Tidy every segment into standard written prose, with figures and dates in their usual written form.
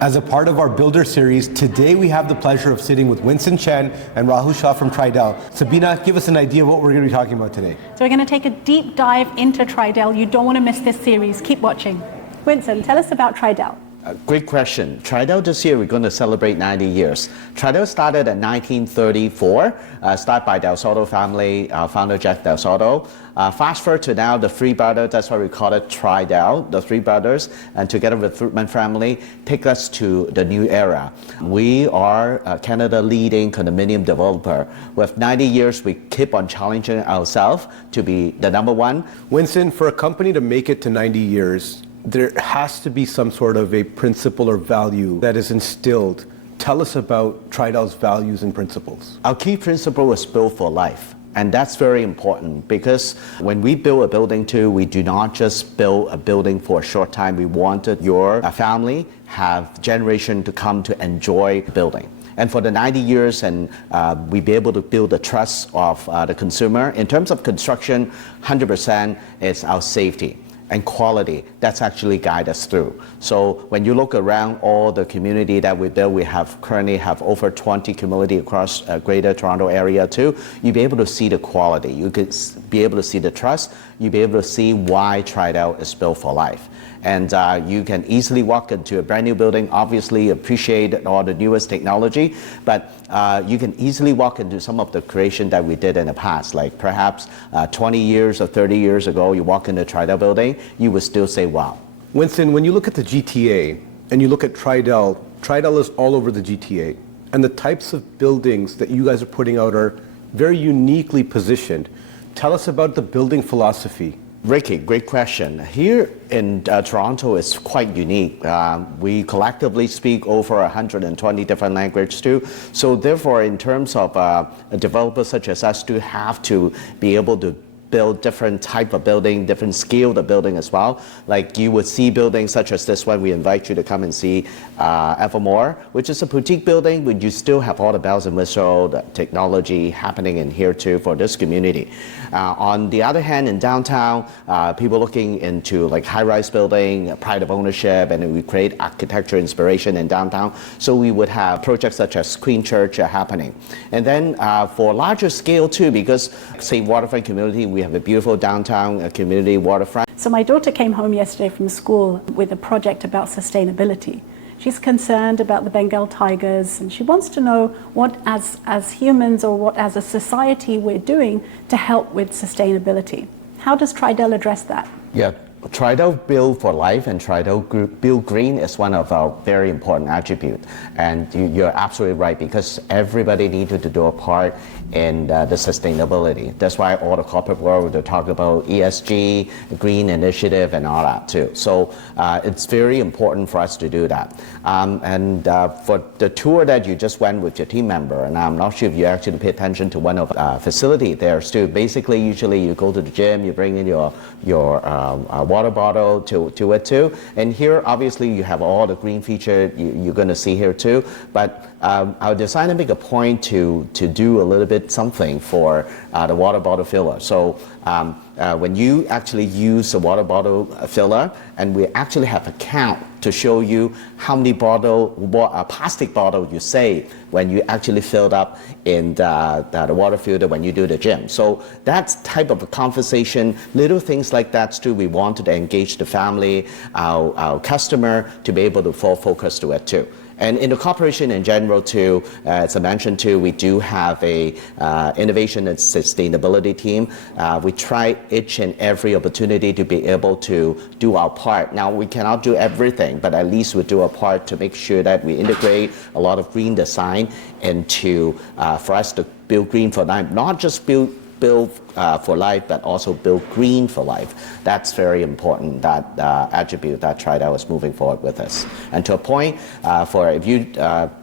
As a part of our Builder series, today we have the pleasure of sitting with Winston Chen and Rahul Shah from Tridel. Sabina, give us an idea of what we're going to be talking about today. So we're going to take a deep dive into Tridel. You don't want to miss this series. Keep watching. Winston, tell us about Tridel. Great question. Tridel this year, we're going to celebrate 90 years. Tridel started in 1934, started by Del Soto family, founder Jack Del Soto. Fast forward to now, the three brothers, that's why we call it Tridel, the three brothers, and together with Fruitman family, take us to the new era. We are Canada leading condominium developer. With 90 years, we keep on challenging ourselves to be the number one. Winston, for a company to make it to 90 years, there has to be some sort of a principle or value that is instilled. Tell us about Tridel's values and principles. Our key principle is built for life. And that's very important because when we build a building too, we do not just build a building for a short time. We wanted your family have generation to come to enjoy the building. And for the 90 years, and we be able to build the trust of the consumer. In terms of construction, 100% is our safety and quality. That's actually guide us through. So when you look around all the community that we build, we currently have over 20 community across Greater Toronto area too. You'll be able to see the quality. You could be able to see the trust. You'll be able to see why Tridel is built for life. And you can easily walk into a brand new building, obviously appreciate all the newest technology, but you can easily walk into some of the creation that we did in the past, like perhaps 20 years or 30 years ago, you walk into a Tridel building, you would still say, wow. Winston, when you look at the GTA and you look at Tridel, Tridel is all over the GTA. And the types of buildings that you guys are putting out are very uniquely positioned. Tell us about the building philosophy. Ricky, great question. Here in Toronto, it's quite unique. We collectively speak over 120 different languages too. So therefore, in terms of a developer such as us, do have to be able to build different type of building, different scale of building as well. Like you would see buildings such as this one, we invite you to come and see Evermore, which is a boutique building, but you still have all the bells and whistles, the technology happening in here too for this community. On the other hand, in downtown, people looking into like high-rise building, pride of ownership, and we create architecture inspiration in downtown. So we would have projects such as Queen Church happening. And then for larger scale too, because say waterfront community, we have a beautiful downtown community waterfront. So my daughter came home yesterday from school with a project about sustainability. She's concerned about the Bengal tigers and she wants to know what as humans or what as a society we're doing to help with sustainability. How does Tridel address that? Yeah. Tridel build for life and Tridel build green is one of our very important attributes. And you're absolutely right because everybody needed to do a part in the sustainability. That's why all the corporate world they talk about ESG, green initiative and all that too. So it's very important for us to do that. For the tour that you just went with your team member, and I'm not sure if you actually pay attention to one of the facility there too. Basically, usually you go to the gym, you bring in your water bottle to it too. And here, obviously, you have all the green feature you're going to see here too. But our designer make a point to do a little bit something for the water bottle filler. So when you actually use the water bottle filler, and we actually have a count to show you how many plastic bottle you save when you actually filled up in the water filter when you do the gym. So that's type of a conversation, little things like that too. We wanted to engage the family, our customer to be able to full focus to it too. And in the corporation in general too, as I mentioned too, we do have a innovation and sustainability team. We try each and every opportunity to be able to do our part. Now we cannot do everything, but at least we do our part to make sure that we integrate a lot of green design into for us to build green for life, not just build for life, but also build green for life. That's very important, that attribute that Tridel is moving forward with us. And to a point, if you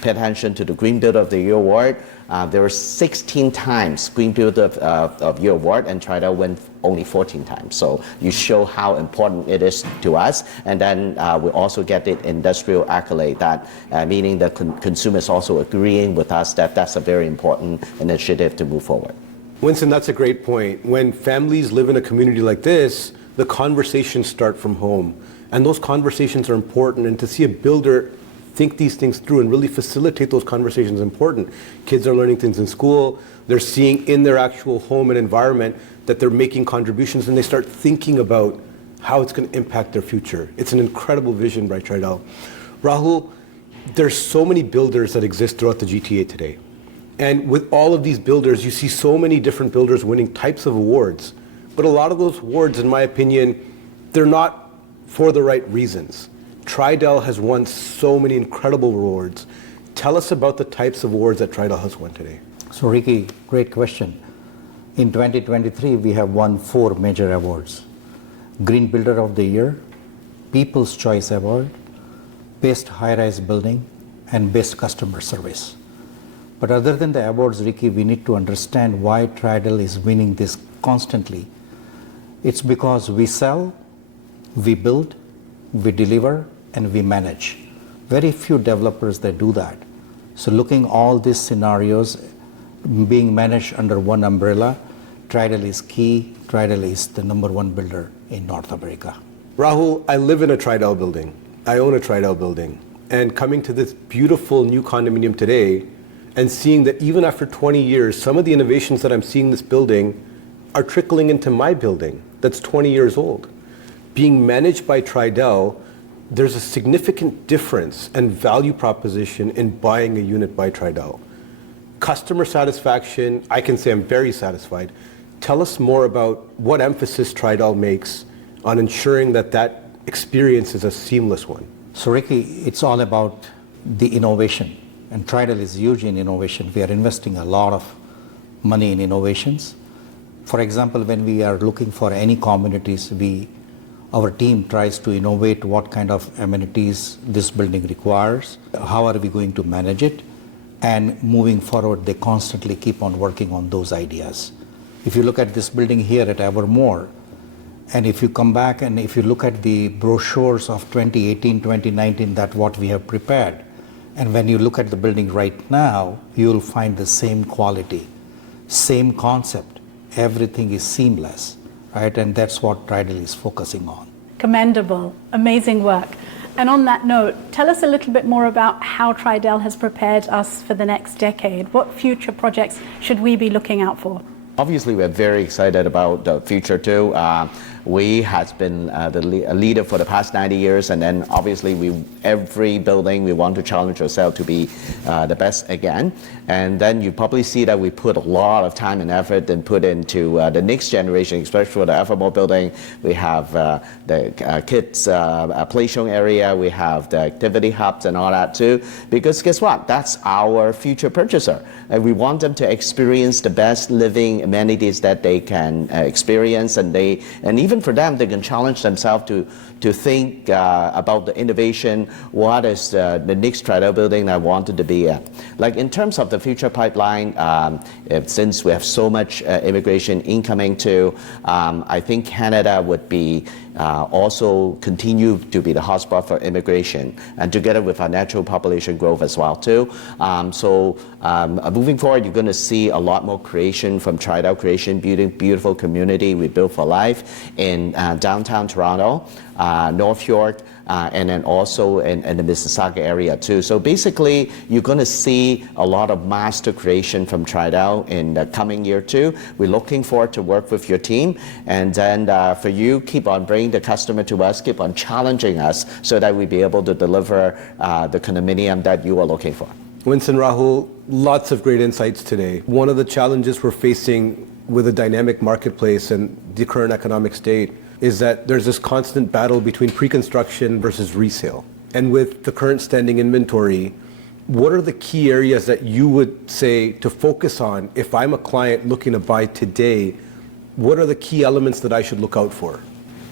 pay attention to the Green Builder of the Year award, there were 16 times Green Builder of Year award, and Tridel won only 14 times. So you show how important it is to us. And then we also get the industrial accolade, that meaning the consumers also agreeing with us that that's a very important initiative to move forward. Winston, that's a great point. When families live in a community like this, the conversations start from home. And those conversations are important. And to see a builder think these things through and really facilitate those conversations is important. Kids are learning things in school. They're seeing in their actual home and environment that they're making contributions, and they start thinking about how it's going to impact their future. It's an incredible vision by Tridel. Rahul, there's so many builders that exist throughout the GTA today. And with all of these builders, you see so many different builders winning types of awards. But a lot of those awards, in my opinion, they're not for the right reasons. Tridel has won so many incredible awards. Tell us about the types of awards that Tridel has won today. So Ricky, great question. In 2023, we have won 4 major awards. Green Builder of the Year, People's Choice Award, Best High-Rise Building, and Best Customer Service. But other than the awards, Ricky, we need to understand why Tridel is winning this constantly. It's because we sell, we build, we deliver, and we manage. Very few developers that do that. So looking all these scenarios being managed under one umbrella, Tridel is key. Tridel is the #1 builder in North America. Rahul, I live in a Tridel building. I own a Tridel building. And coming to this beautiful new condominium today and seeing that even after 20 years, some of the innovations that I'm seeing in this building are trickling into my building that's 20 years old. Being managed by Tridel, there's a significant difference and value proposition in buying a unit by Tridel. Customer satisfaction, I can say I'm very satisfied. Tell us more about what emphasis Tridel makes on ensuring that that experience is a seamless one. So Ricky, it's all about the innovation. And Tridel is huge in innovation. We are investing a lot of money in innovations. For example, when we are looking for any communities, our team tries to innovate what kind of amenities this building requires, how are we going to manage it, and moving forward, they constantly keep on working on those ideas. If you look at this building here at Evermore, and if you come back and if you look at the brochures of 2018, 2019, that's what we have prepared. And when you look at the building right now, you'll find the same quality, same concept. Everything is seamless, right? And that's what Tridel is focusing on. Commendable, amazing work. And on that note, tell us a little bit more about how Tridel has prepared us for the next decade. What future projects should we be looking out for? Obviously, we're very excited about the future too. We has been a leader for the past 90 years, and then obviously every building we want to challenge ourselves to be the best again. And then you probably see that we put a lot of time and effort and put into the next generation, especially for the Evermore building. We have the kids play showing area, we have the activity hubs and all that too. Because guess what? That's our future purchaser. And we want them to experience the best living amenities that they can experience, and even for them, they can challenge themselves to think about the innovation. What is the next Tridel building I wanted to be at? Like in terms of the future pipeline, since we have so much immigration incoming too, I think Canada would be also continue to be the hotspot for immigration, and together with our natural population growth as well too. Moving forward, you're going to see a lot more creation from Tridel Creation, beautiful community we built for life in downtown Toronto, North York, and then also in the Mississauga area too. So basically, you're going to see a lot of master creation from Tridel in the coming year too. We're looking forward to work with your team, and then for you, keep on bringing the customer to us, keep on challenging us so that we be able to deliver the condominium that you are looking for. Winston, Rahul, lots of great insights today. One of the challenges we're facing with a dynamic marketplace and the current economic state is that there's this constant battle between pre-construction versus resale. And with the current standing inventory, what are the key areas that you would say to focus on if I'm a client looking to buy today? What are the key elements that I should look out for?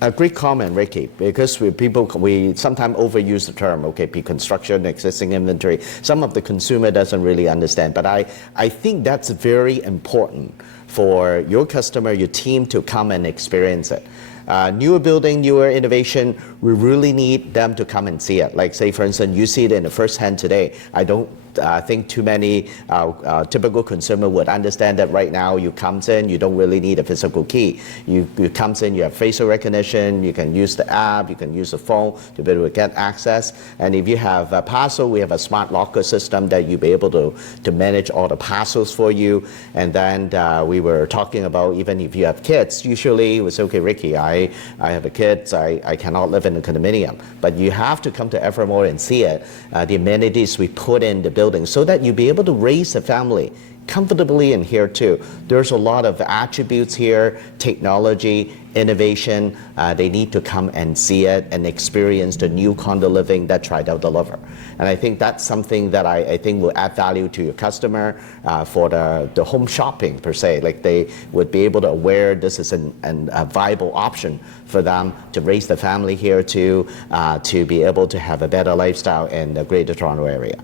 A great comment, Ricky, because we sometimes overuse the term, pre-construction, existing inventory. Some of the consumer doesn't really understand, but I think that's very important for your customer, your team to come and experience it. Newer building, newer innovation, we really need them to come and see it. Like say, for instance, you see it in the first hand today. I don't I think too many typical consumer would understand that right now you comes in, you don't really need a physical key. You comes in, you have facial recognition, you can use the app, you can use the phone to be able to get access. And if you have a parcel, we have a smart locker system that you'll be able to manage all the parcels for you. And then we were talking about even if you have kids, usually we say, okay, Ricky, I have a kid, I cannot live in a condominium. But you have to come to Evermore and see it, the amenities we put in the building so that you'll be able to raise a family comfortably in here too. There's a lot of attributes here, technology, innovation. They need to come and see it and experience the new condo living that Tridel deliver. And I think that's something that I think will add value to your customer for the home shopping per se. Like they would be able to aware this is a viable option for them to raise the family here too, to be able to have a better lifestyle in the Greater Toronto area.